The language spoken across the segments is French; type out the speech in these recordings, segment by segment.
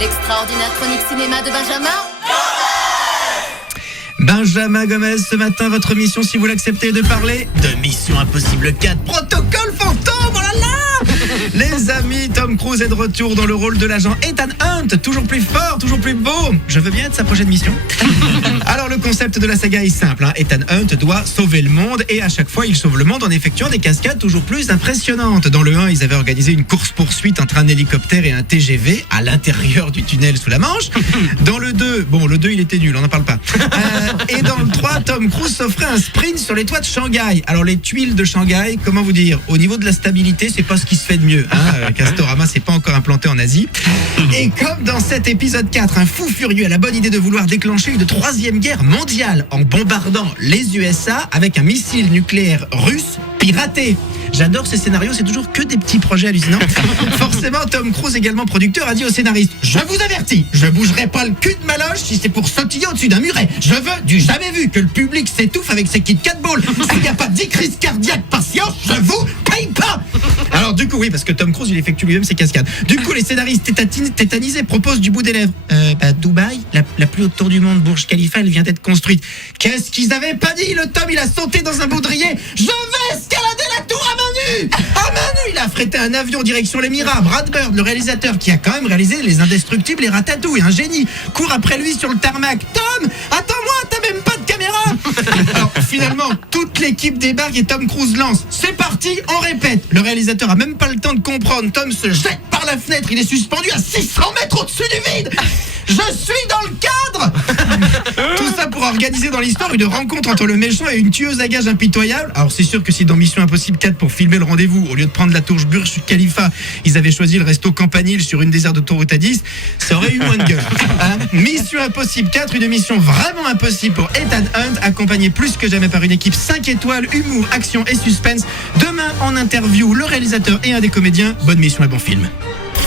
L'extraordinaire chronique cinéma de Benjamin. Benjamin Gomez, ce matin, votre mission, si vous l'acceptez, de parler de Mission Impossible 4, Protocole Fantôme, oh là là. Les amis, Tom Cruise est de retour dans le rôle de l'agent Ethan Hunt, toujours plus fort, toujours plus beau. Je veux bien être sa prochaine mission. Alors le concept de la saga est simple, hein. Ethan Hunt doit sauver le monde et à chaque fois il sauve le monde en effectuant des cascades toujours plus impressionnantes. Dans le 1, ils avaient organisé une course-poursuite entre un hélicoptère et un TGV à l'intérieur du tunnel sous la Manche. Dans le 2, le 2 il était nul, on n'en parle pas. Et dans le 3, Tom Cruise s'offrait un sprint sur les toits de Shanghai. Alors les tuiles de Shanghai, comment vous dire, au niveau de la stabilité, c'est pas ce qui se fait de mieux, hein. Castorama s'est pas encore implanté en Asie. Et comme dans cet épisode 4, un fou furieux a la bonne idée de vouloir déclencher une 3e guerre mondiale en bombardant les USA avec un missile nucléaire russe piraté. J'adore ces scénarios, c'est toujours que des petits projets hallucinants. Forcément, Tom Cruise, également producteur, a dit au scénariste: je vous avertis, je bougerai pas le cul de ma loge si c'est pour sautiller au-dessus d'un muret. Je veux du jamais vu, que le public s'étouffe avec ses Kit Kat Balls. S'il n'y a pas de 10 crises cardiaques par séance, je vous paye pas. Alors du coup, oui, parce que Tom Cruise, il effectue lui-même ses cascades. Du coup, les scénaristes tétanisés proposent du bout des lèvres. Dubaï, la plus haute tour du monde, Burj Khalifa, elle vient d'être construite. Qu'est-ce qu'ils avaient pas dit? Le Tom, il a sauté dans un baudrier. Je vais escalader la tour à main nue. À main nue, il a affrété un avion direction l'émirat. Brad Bird, le réalisateur qui a quand même réalisé Les Indestructibles et Ratatouille, un génie, court après lui sur le tarmac. Tom, attends-moi, t'as même pas de caméra. Alors finalement, toute l'équipe débarque et Tom Cruise lance. C'est parti, on répète. Le réalisateur a même pas le temps de comprendre. Tom se jette par la fenêtre, il est suspendu à 600 mètres au-dessus du vide. Je suis dans le cadre. Tout ça pour organiser dans l'histoire une rencontre entre le méchant et une tueuse à gages impitoyable. Alors c'est sûr que si dans Mission Impossible 4, pour filmer le rendez-vous, au lieu de prendre la tour Burj Khalifa, ils avaient choisi le resto Campanile sur une des aires d'autoroute A10, ça aurait eu moins de gueule. Mission Impossible 4, une mission vraiment impossible pour Ethan Hunt, accompagné plus que jamais par une équipe 5 étoiles, humour, action et suspense. Demain en interview, le réalisateur et un des comédiens. Bonne mission et bon film.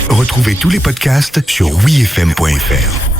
Retrouvez tous les podcasts sur wifm.fr.